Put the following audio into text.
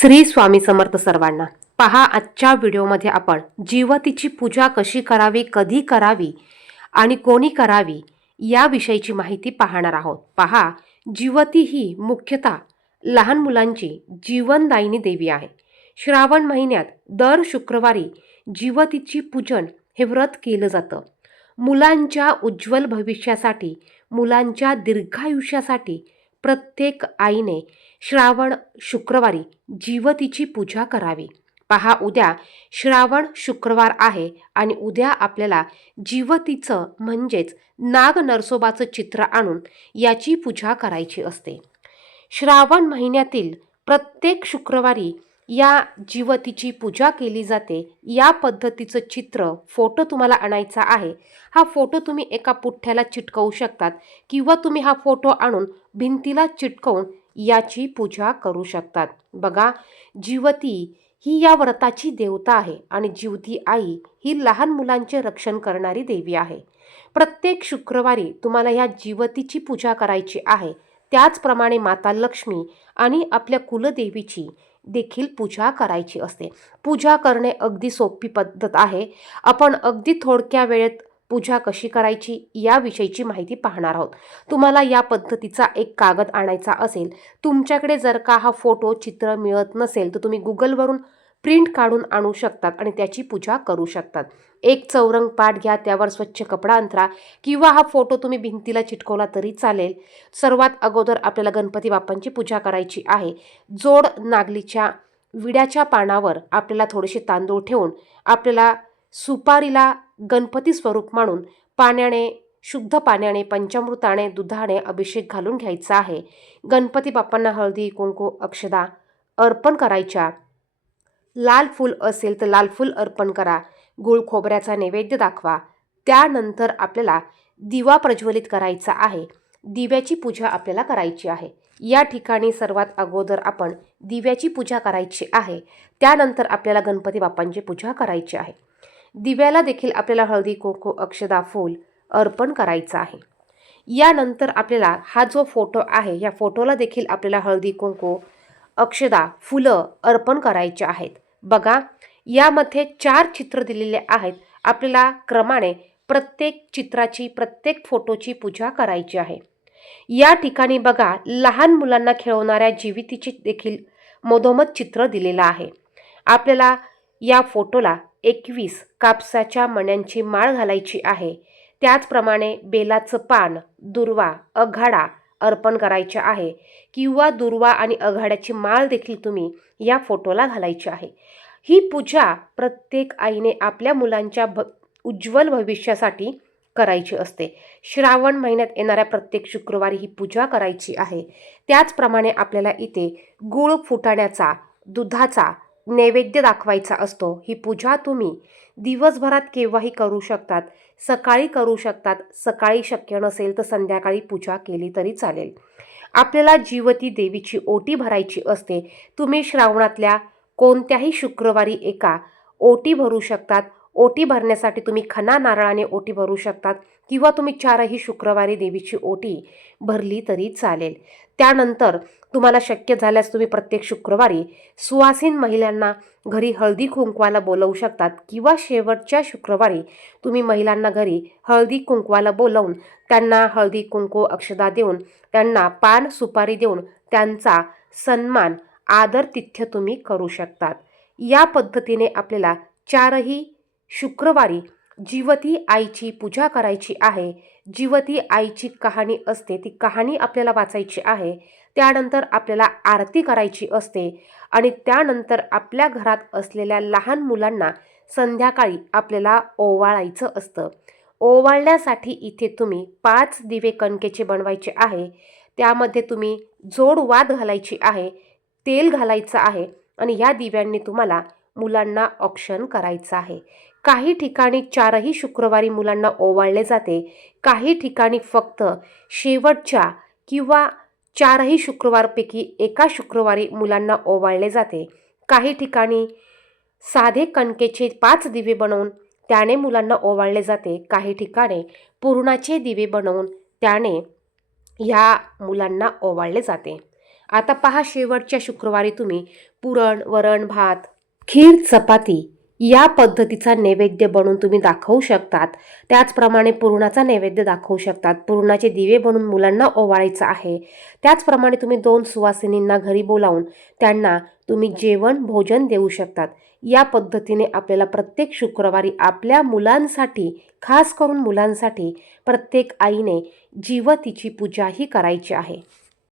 श्री स्वामी समर्थ सर्वांना. पहा आजच्या व्हिडिओमध्ये आपण जीवतीची पूजा कशी करावी कधी करावी आणि कोणी करावी याविषयीची माहिती पाहणार आहोत. पहा जीवती ही मुख्यतः लहान मुलांची जीवनदायिनी देवी आहे. श्रावण महिन्यात दर शुक्रवारी जीवतीची पूजन हे व्रत केलं जातं. मुलांच्या उज्ज्वल भविष्यासाठी मुलांच्या दीर्घायुष्यासाठी प्रत्येक आईने श्रावण शुक्रवारी जीवतीची पूजा करावी. पहा उद्या श्रावण शुक्रवार आहे आणि उद्या आपल्याला जीवतीचं म्हणजेच नाग नरसोबाचं चित्र आणून याची पूजा करायची असते. श्रावण महिन्यातील प्रत्येक शुक्रवारी या जीवतीची पूजा केली जाते. या पद्धतीचं चित्र फोटो तुम्हाला आणायचा आहे. हा फोटो तुम्ही एका पुठ्ठ्याला चिटकवू शकतात किंवा तुम्ही हा फोटो आणून भिंतीला चिटकवून याची पूजा करू शकतात. बघा जीवती ही या व्रताची देवता आहे आणि जीवती आई ही लहान मुलांचे रक्षण करणारी देवी आहे. प्रत्येक शुक्रवारी तुम्हाला या जीवतीची पूजा करायची आहे. त्याचप्रमाणे माता लक्ष्मी आणि आपल्या कुलदेवीची देखील पूजा करायची असते. पूजा करणे अगदी सोपी पद्धत आहे. आपण अगदी थोडक्या वेळेत पूजा कशी करायची याविषयीची माहिती पाहणार आहोत. तुम्हाला या पद्धतीचा एक कागद आणायचा असेल तुमच्याकडे जर का हा फोटो चित्र मिळत नसेल तर तुम्ही गुगलवरून प्रिंट काढून आणू शकतात आणि त्याची पूजा करू शकतात. एक चौरंग पाठ घ्या त्यावर स्वच्छ कपडा अंतरा किंवा हा फोटो तुम्ही भिंतीला चिटकवला तरी चालेल. सर्वात अगोदर आपल्याला गणपती बाप्पांची पूजा करायची आहे. जोड नागलीच्या विड्याच्या पानावर आपल्याला थोडेसे तांदूळ ठेवून आपल्याला सुपारीला गणपती स्वरूप मानून पाण्याने शुद्ध पाण्याने पंचामृताने दुधाने अभिषेक घालून घ्यायचा आहे. गणपती बाप्पांना हळदी कुंकू अक्षदा अर्पण करायच्या. लाल फूल असेल तर लाल फूल अर्पण करा. गुळ खोबऱ्याचा नैवेद्य दाखवा. त्यानंतर आपल्याला दिवा प्रज्वलित करायचा आहे. दिव्याची पूजा आपल्याला करायची आहे. या ठिकाणी सर्वात अगोदर आपण दिव्याची पूजा करायची आहे. त्यानंतर आपल्याला गणपती बाप्पांची पूजा करायची आहे. दिव्याला देखील आपल्याला हळदी कुंकू अक्षदा फूल अर्पण करायचं आहे. यानंतर आपल्याला हा जो फोटो आहे या फोटोला देखील आपल्याला हळदी कुंकू अक्षदा फुलं अर्पण करायचे आहेत. बघा यामध्ये चार चित्र दिलेले आहेत. आपल्याला क्रमाने प्रत्येक चित्राची प्रत्येक फोटोची पूजा करायची आहे. या ठिकाणी बघा लहान मुलांना खेळवणाऱ्या जीवितीचे देखील मधोमध चित्र दिलेलं आहे. आपल्याला या फोटोला एकवीस कापसाच्या मण्यांची माळ घालायची आहे. त्याचप्रमाणे बेलाचं पान दुर्वा अघाडा अर्पण करायचे आहे. किंवा दुर्वा आणि अघाड्याची माळ देखील तुम्ही या फोटोला घालायची आहे. ही पूजा प्रत्येक आईने आपल्या मुलांच्या भ उज्ज्वल भविष्यासाठी करायची असते. श्रावण महिन्यात येणाऱ्या प्रत्येक शुक्रवारी ही पूजा करायची आहे. त्याचप्रमाणे आपल्याला इथे गुळ फुटाण्याचा दुधाचा नैवेद्य दाखवायचा असतो. ही पूजा तुम्ही दिवसभरात केव्हाही करू शकतात. सकाळी करू शकतात. सकाळी शक्य नसेल तर संध्याकाळी पूजा केली तरी चालेल. आपल्याला जीवती देवीची ओटी भरायची असते. तुम्ही श्रावणातल्या कोणत्याही शुक्रवारी एका ओटी भरू शकतात. ओटी भरण्यासाठी तुम्ही खना नारळाने ओटी भरू शकतात. किंवा तुम्ही चारही शुक्रवारी देवीची ओटी भरली तरी चालेल. त्यानंतर तुम्हाला शक्य झाल्यास तुम्ही प्रत्येक शुक्रवारी सुवासीन महिलांना घरी हळदी कुंकवाला बोलवू शकतात किंवा शेवटच्या शुक्रवारी तुम्ही महिलांना घरी हळदी कुंकवाला बोलवून त्यांना हळदी कुंकू अक्षदा देऊन त्यांना पान सुपारी देऊन त्यांचा सन्मान आदर तिथ्य तुम्ही करू शकतात. या पद्धतीने आपल्याला चारही शुक्रवारी जीवती आईची पूजा करायची आहे. जीवती आईची कहाणी असते ती कहाणी आपल्याला वाचायची आहे. त्यानंतर आपल्याला आरती करायची असते आणि त्यानंतर आपल्या घरात असलेल्या लहान मुलांना संध्याकाळी आपल्याला ओवाळायचं असतं. ओवाळण्यासाठी इथे तुम्ही पाच दिवे कणकेचे बनवायचे आहे. त्यामध्ये तुम्ही जोड वाद घालायची आहे तेल घालायचं आहे आणि ह्या दिव्यांनी तुम्हाला मुलांना ऑप्शन करायचं आहे. काही ठिकाणी चारही शुक्रवारी मुलांना ओवाळले जाते. काही ठिकाणी फक्त शेवटच्या किंवा चारही शुक्रवारपैकी एका शुक्रवारी मुलांना ओवाळले जाते. काही ठिकाणी साधे कणकेचे पाच दिवे बनवून त्याने मुलांना ओवाळले जाते. काही ठिकाणी पुरणाचे दिवे बनवून त्याने ह्या मुलांना ओवाळले जाते. आता पहा शेवटच्या शुक्रवारी तुम्ही पुरण वरण भात खीर चपाती या पद्धतीचा नैवेद्य बनवून तुम्ही दाखवू शकतात. त्याचप्रमाणे पुरणाचा नैवेद्य दाखवू शकतात. पुरणाचे दिवे बनवून मुलांना ओवाळायचं आहे. त्याचप्रमाणे तुम्ही दोन सुवासिनींना घरी बोलावून त्यांना तुम्ही जेवण भोजन देऊ शकतात. या पद्धतीने आपल्याला प्रत्येक शुक्रवारी आपल्या मुलांसाठी खास करून मुलांसाठी प्रत्येक आईने जीवतीची पूजाही करायची आहे.